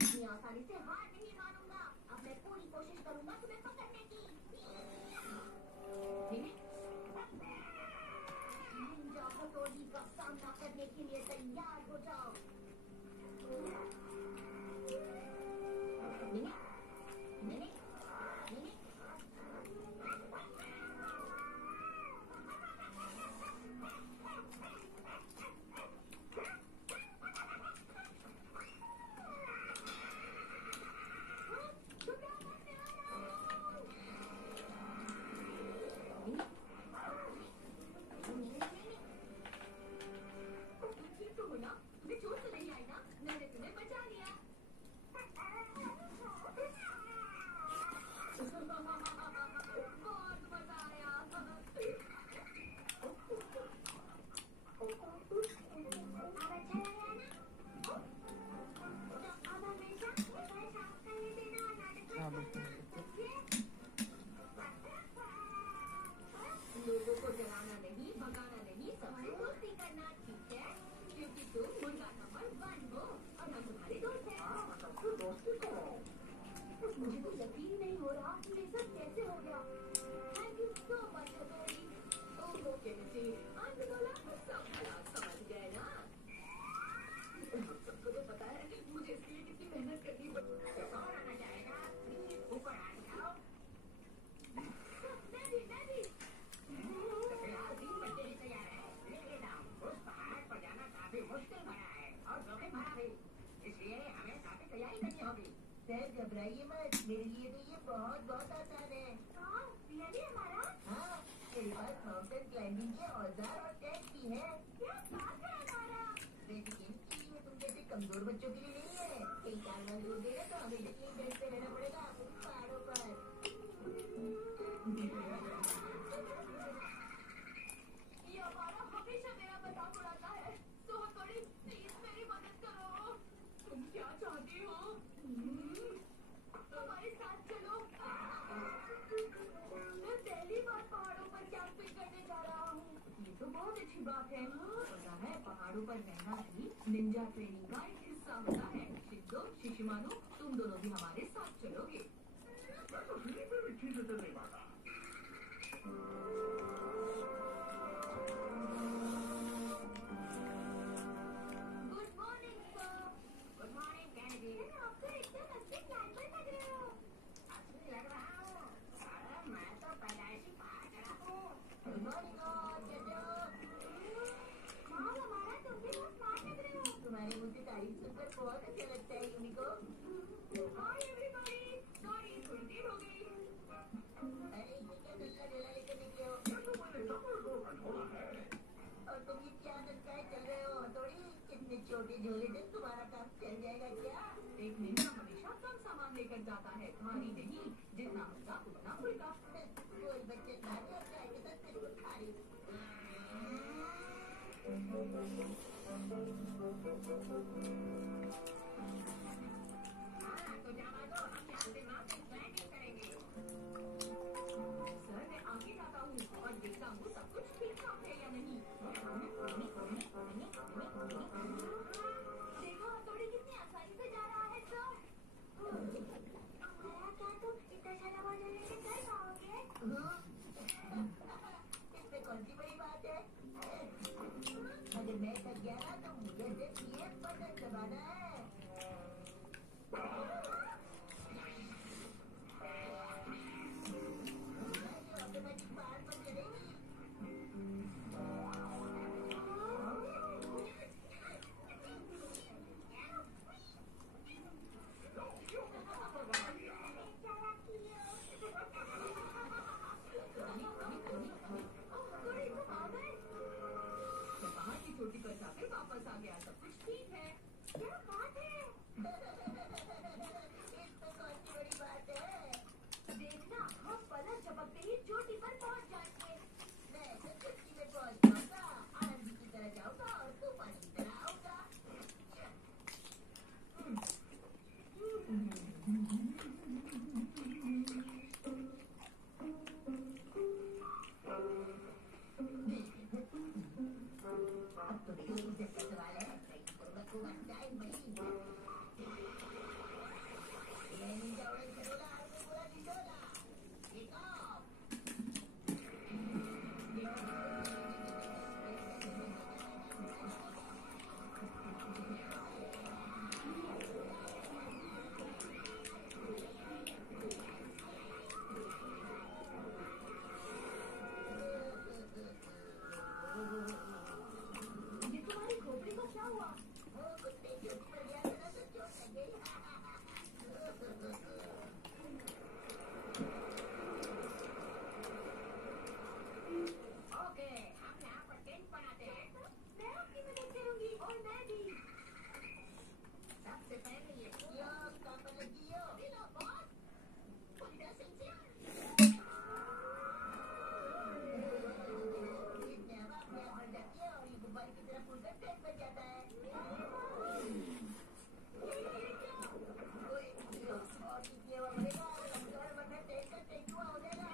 इतनी आसानी से हार नहीं मानूंगा। अब मैं पूरी कोशिश करूंगा तुम्हें पकड़ने की। निंजा हथौड़ी का सामना करने के लिए तैयार हो जाओ। लोगों को जलाना नहीं, भगाना नहीं, सबसे दोस्ती करना, ठीक है? क्योंकि तुम मुर्गा नंबर 1 हो और हम तुम्हारे दोस्त हैं। तो दोस्ती करो। मुझे तो यकीन नहीं हो रहा कि ये सब कैसे हो गया। थैंक यू सो मच हथौड़ी। ओके जी, आज बोला सब समझ गए ना? सबको तो पता है मुझे इसके लिए कितनी मेहनत करनी पड़ी। और आना चाहेगा? ऊपर आ जाओ। मैं भी मुश्किल भरा है और जोखिम भरा भी, इसलिए हमें काफी तैयारी करनी होगी। सर घबराइए मत, मेरे लिए तो ये बहुत आसान है। रियली हमारा? हाँ, मेरे पास माउंटेन क्लाइंबिंग के औजार और टेंट भी है। क्या बात है हमारा? लेकिन ये तुम जैसे कमजोर बच्चों के लिए नहीं है। कई कारवां हो गए तो हमें यकीन करते रहना पड़ेगा पहाड़ों पर। ये हमारा हमेशा मेरा मजाक उड़ाता है। प्लीज मेरी मदद करो। तुम क्या चाहती हो? हमारे साथ चलो। मैं पहली बार पहाड़ों पर कैंपिंग करने जा रहा हूँ। ये तो बहुत अच्छी बात है। पता है पहाड़ों पर रहना भी निंजा ट्रेनिंग का एक हिस्सा होता है। शिंजो, शिशिमानो, तुम दोनों भी हमारे साथ चलोगे। मैं तो फिर भी ठीक से नहीं पाता। तुम्हारी मुझे तारीफ सुनकर बहुत अच्छा लगता है यूनिको। हाय एवरीबॉडी, सॉरी थोड़ी देर हो गई। अरे ये क्या नल्ला झोला लेकर निकले हो? और तुम ये क्या नलकाए चल रहे हो हथौड़ी? कितने छोटे झोले से तुम्हारा काम चल जाएगा क्या? एक निंजा हमेशा कम सामान लेकर जाता है, भारी नहीं। जितना होगा उतना फुल्का। कोई बच्चे भारी और चाय के साथ बिल्कुल भारी। तो जावा दो, हम यहाँ से माउंटेन क्लाइंबिंग करेंगे। सर मैं आगे जाता हूँ और देखता हूँ सब कुछ ठीक ठाक है या नहीं। देखो हथौड़ी कितनी आसानी से जा रहा है सर। हमारा क्या तुम इतना सारा वजन लेके कर पाओगे? इसमें कौन सी बड़ी बात है? अगर मैं थक गया ना तो मुझे सिर्फ ये बटन दबाना और कितनी हवा भरेगा कमजोर बनना टेक का टेकुआ हो जाएगा।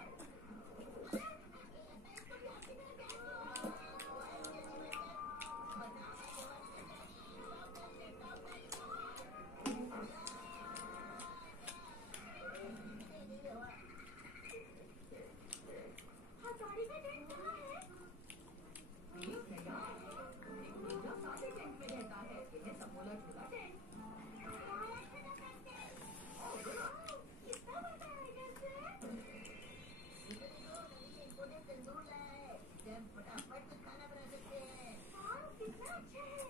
फटाफट खाना बना सकते हैं। कितना अच्छा है।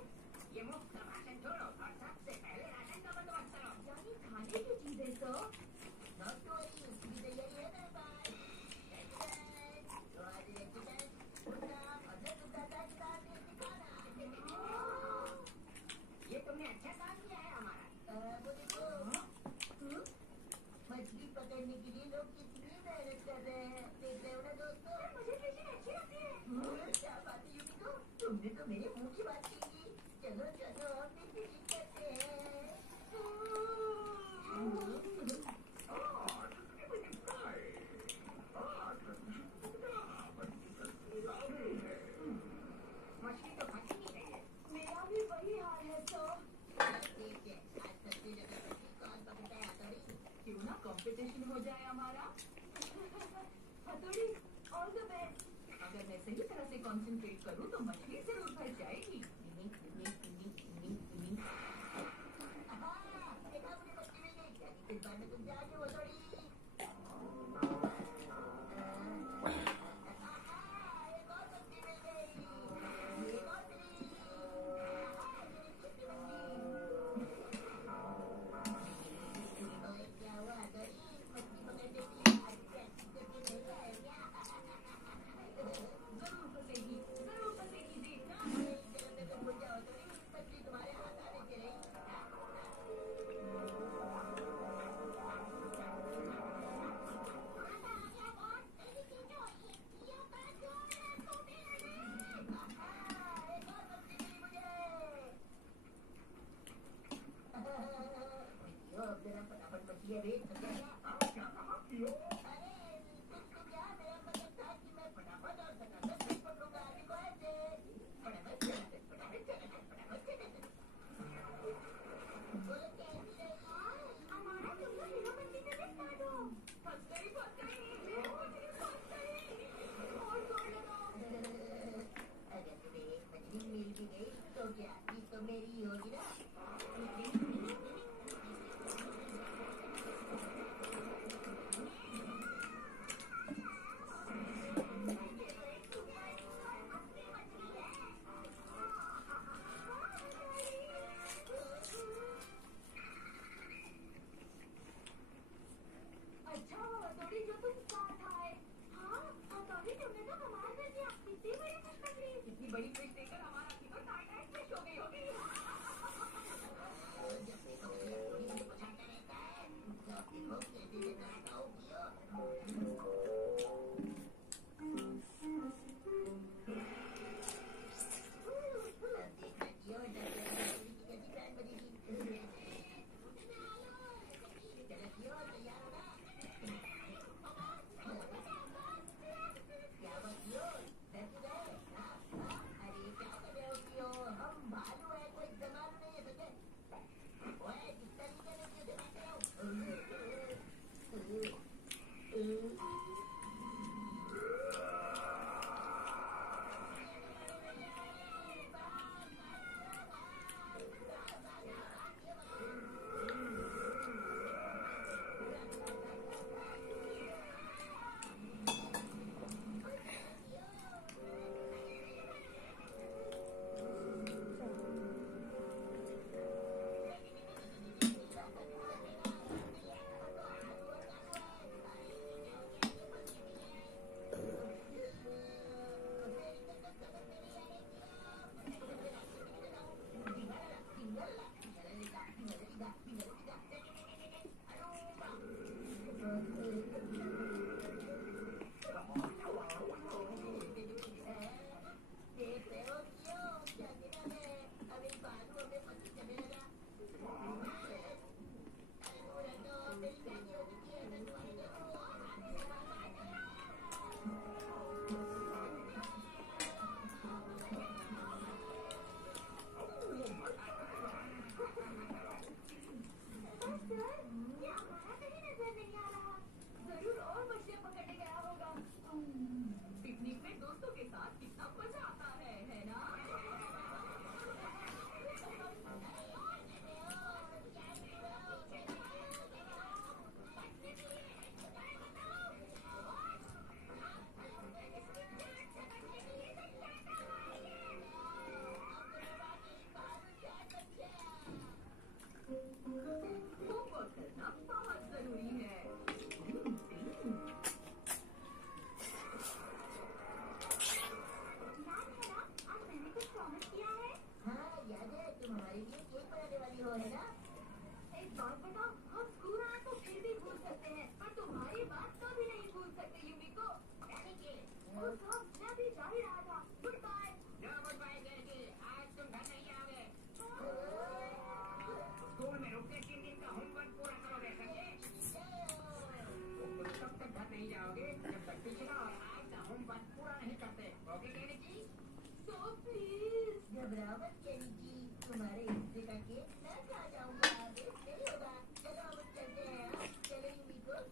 ये मुफ्त का राशन छोड़ो और सबसे पहले राशन का बंदोबस्त करो। यानी खाने की चीजें तो नॉट टू वरी, उसकी तैयारी है मेरे पास। तो आज चिकन कुत्ता और दस कुत्ता खाना। ये तुमने अच्छा काम किया है हमारा। वो देखो मछली पकड़ने के लिए लोग कितनी मेहनत कर रहे हैं। देख रहे हो ना दोस्तों, मुझे फिशिंग अच्छी लगती है। क्या बात है यूमिको, तुमने तो मेरे मुंह की बात की थी। चलो चलो हम भी फिशिंग करते हैं। मछली तो खाती नहीं रही है। मेरा भी वही हाल है। तो ठीक है, आज सबसे ज्यादा मछली कौन पकड़ता है हथौड़ी? क्यों ना कंपटीशन हो जाए हमारा। हथौड़ी ऑल द बेस्ट। अगर मैं सही तरह से कंसंट्रेट करूं तो मछली जरूर फंस जाएगी। इस बार में तुम जाओगे वो थोड़ी। एक और मछली मिल गई। एक और मिली। क्या हुआ हथौड़ी, मछली पकड़ने के लिए नहीं आया क्या? जरूर फंसेगी देखना। तो भूल जाओ थोड़ी, मछली तुम्हारे हाथ आने के रही।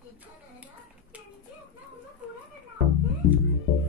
सीखा रहना, यानी कि अपना होमवर्क पूरा करना, ओके?